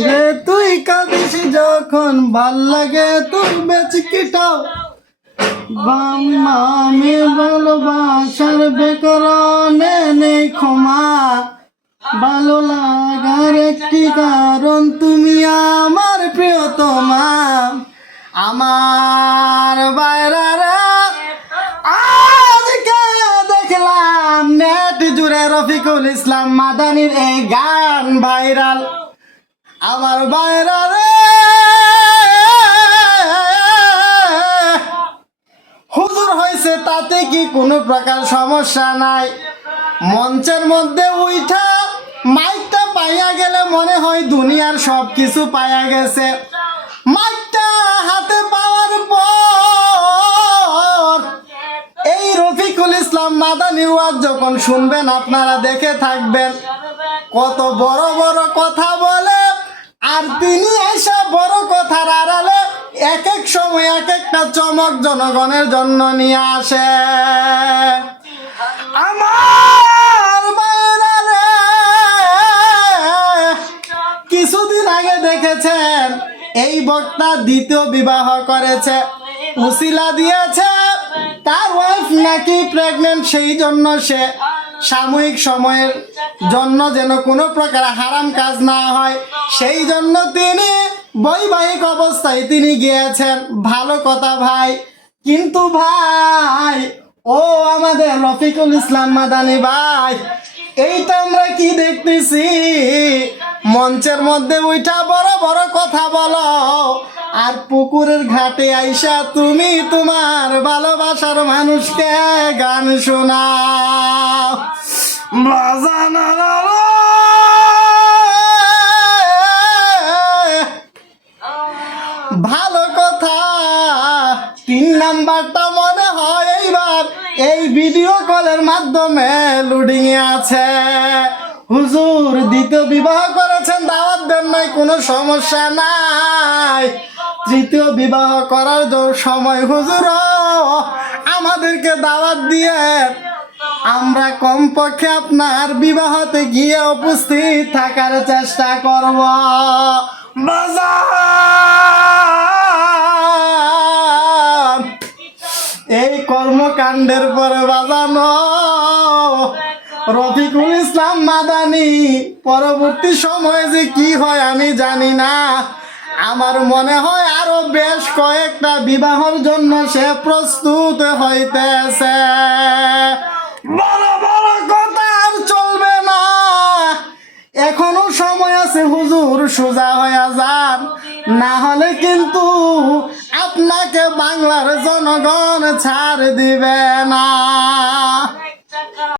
রে তুই কাঁদিস যখন ভাল লাগে তুই বেচকিটাও আমি ভালোবাসার বেকরণে নেই ক্ষমা ভালো লাগার একটি কারণ তুমি আমার প্রিয়তমা আমার বাইরারা আজকে দেখলাম নেট জুড়ে রফিকুল ইসলাম মাদানির এই গান ভাইরাল আমার বাইরারে হুজুর হয়েছে তাতে কি কোনো প্রকার সমস্যা নাই মঞ্চের মধ্যে উঠা মাইকটা পাইয়া গেলে মনে হয় দুনিয়ার সব কিছু পাইয়া গেছে মাইকটা হাতে পাওয়ার পর এই রফিকুল ইসলাম মাদানির ওয়াজ যখন শুনবেন আপনারা দেখে থাকবেন কত বড় বড় কথা বলে আর তিনি এসে বড় কথার আড়ালে এক এক সময় এক একটা চমক জনগণের জন্য নিয়ে আসে আমার বাইরে কিছুদিন আগে দেখেছেন এই বক্তা দ্বিতীয় বিবাহ করেছে উসিলা দিয়েছে তার ওয়াইফ নাকি প্রেগনেন্ট সেই জন্য সে সাময়িক সময়ের জন্য যেন কোনো প্রকার হারাম কাজ না হয় সেই জন্য তিনি বৈবাহিক অবস্থায় তিনি গিয়েছেন ভালো কথা ভাই কিন্তু ভাই ও আমাদের রফিকুল ইসলাম মাদানি ভাই এইটা আমরা কি দেখতেছি মঞ্চের মধ্যে উঠা বড় বড় কথা বলো আর পুকুরের ঘাটে আইসা তুমি তোমার ভালোবাসার মানুষকে গান শোনাও ভালো কথা 3 নাম্বারটা মনে হয় এইবার এই ভিডিও কলের মাধ্যমে লোডিং এ আছে হুজুর দ্বিতীয় বিবাহ করেছেন দাওয়াত দেন নাই কোনো সমস্যা নাই তৃতীয় বিবাহ করার সময় হুজুর আমাদেরকে দাওয়াত দিয়ে আমরা কমপক্ষে আপনার বিবাহতে গিয়ে উপস্থিত থাকার চেষ্টা করব বাজার এই কর্মকাণ্ডের পরে বাজানো রফিকুল ইসলাম মাদানি পরবর্তী সময়ে যে কি হয় আমি জানি না আমার মনে হয় আরো বেশ কয়েকটা বিবাহের জন্য সে প্রস্তুত হইতেছে বড় বড় কথা আর চলবে না এখনো সময় আছে হুজুর সোজা হয়ে যান না হলে কিন্তু আপনাকে বাংলার জনগণ ছাড় দিবে না